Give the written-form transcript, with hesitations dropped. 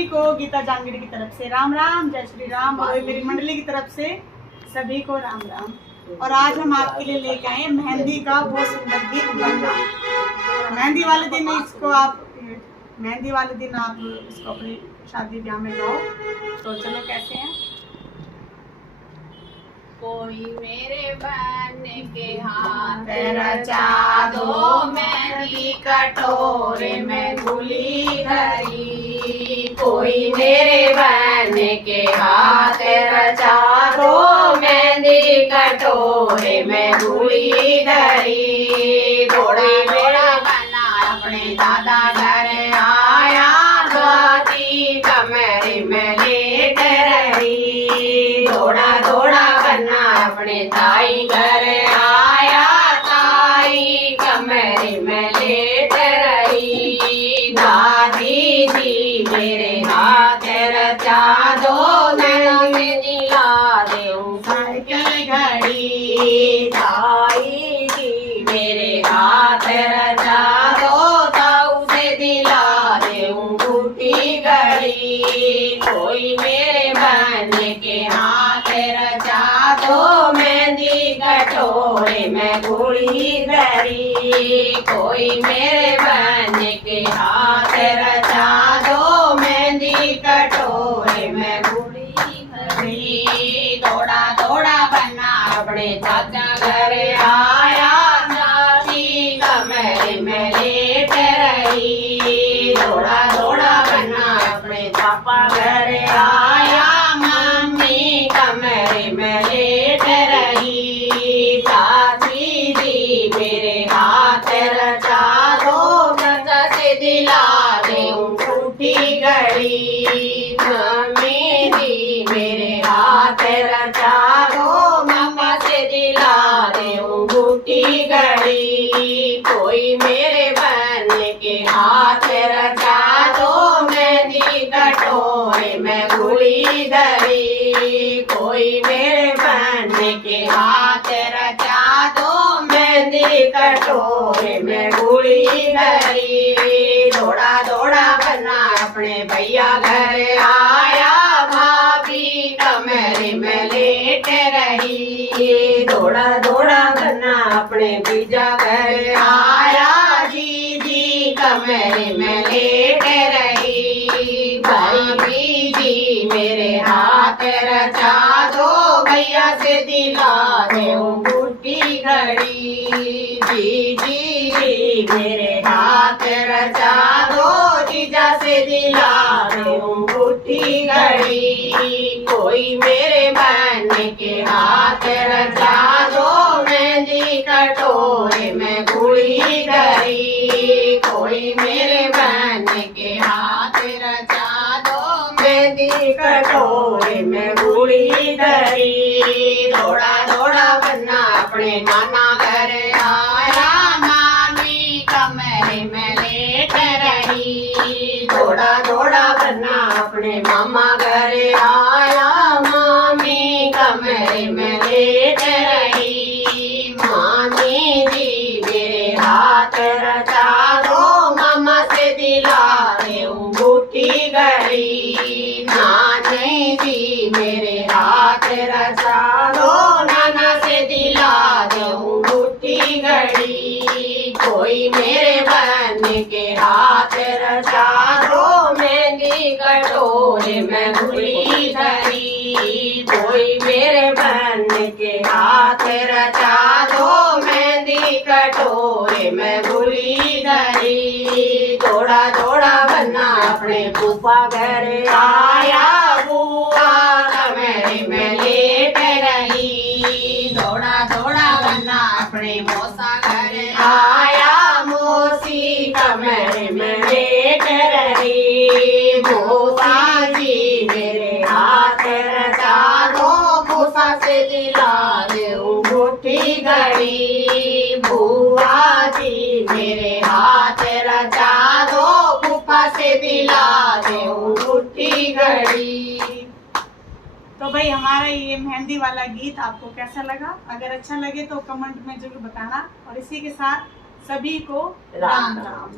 सभी को गीता जांगड़ी की तरफ से राम राम, जय श्री राम। और मेरी मंडली की तरफ से सभी को राम राम। और आज हम आपके लिए लेके आए हैं मेहंदी का वो सुंदर गीत बनना। मेहंदी वाले दिन इसको आप अपनी शादी ब्याह में गाओ। तो चलो कैसे हैं। कोई मेरे बहन के हाथ रचा दो, मेहंदी कटोरे में गुली धरी। कोई मेरे बहन के हाथ रचा दो, मेहंदी कटोरे में गुली धरी। थोड़ा थोड़ा बना अपने दादा घर आया, दादी कमरे में लेट रही। थोड़ा थोड़ा बना अपने ताई घर आया, ताई कमरे में लेट रही। दादी जी मेरे हाथ रचा दो, मैं दिला दूं साइकिल घड़ी। ताई जी मेरे हाथ रचा दो, ताऊ से दिला दूं बूटी घड़ी। कोई मेरे बहन के हाथ रचा दो, मेहंदी कटोरे में गुड़ी धरी। कोई मेरे बहन के हाथ रचा दो, मेहंदी कटोरे में गुड़ी धरी। थोड़ा थोड़ा बना अपने चाचा घर आया, चाची कमरे में लेट रही। थोड़ा थोड़ा बना अपने पापा घर आया, मम्मी कमरे में लेट रही। चाची जी मेरे हाथ रचा दो, चाचा से दिला दूं बूटी घड़ी। मम्मी जी मेरे हाथ रचा दो, मामा से दिला दूं बूटी घड़ी। कोई मेरे बहन के हाथ रचा दो, मेहंदी कटोरे में गुड़ी धरी। कोई मेरे बहन के हाथ रचा दो, मेहंदी कटोरे में गुड़ी धरी। थोड़ा थोड़ा बना अपने भैया घर आया, भाभी कमरे में लेट रही। थोड़ा थोड़ा बना अपने जीजा घर आया, जीजी कमरे में लेट रही। भाभी जी मेरे हाथ रचा दो, भैया से दिला दूं बूटी घड़ी। जीजी मेरे हाथ रचा दो, जीजा से दिला दूं बूटी घड़ी। कोई मेरे बहन के हाथ रचा दो, मेहंदी कटोरे में गुड़ी धरी। कोई मेरे बहन के हाथ रचा दो, मेहंदी कटोरे में गुड़ी धरी। थोड़ा थोड़ा बना अपने नाना घर आया, मामी कमरे में लेट रही। थोड़ा थोड़ा बना अपने मामा घर आया, मामी कमरे में लेट रही। मामी जी मेरे हाथ रचा दो, मामा से दिला दूं बूटी घड़ी। नानी जी मेरे हाथ रचा दो, नाना से दिला दूं बूटी घड़ी। कोई मेरे बहन के हाथ रचा दो, मेहंदी कटोरे में गुड़ी धरी। कोई मेरे बहन के हाथ रचा दो, मेहंदी कटोरे में गुड़ी धरी। थोड़ा थोड़ा बना अपने फूफा घर आया, बुआ कमरे में लेट रही। थोड़ा थोड़ा बना अपने मौसा घर आया, मौसी कमरे में लेट रही। मौसा जी मेरे हाथ रचा दो, मौसा से दिला दूं बूटी घड़ी। बुआ जी मेरे हाथ रचा दो, फूफा से दिला दूं बूटी घड़ी। तो भाई हमारा ये मेहंदी वाला गीत आपको कैसा लगा। अगर अच्छा लगे तो कमेंट में जरूर बताना। और इसी के साथ सभी को राम राम।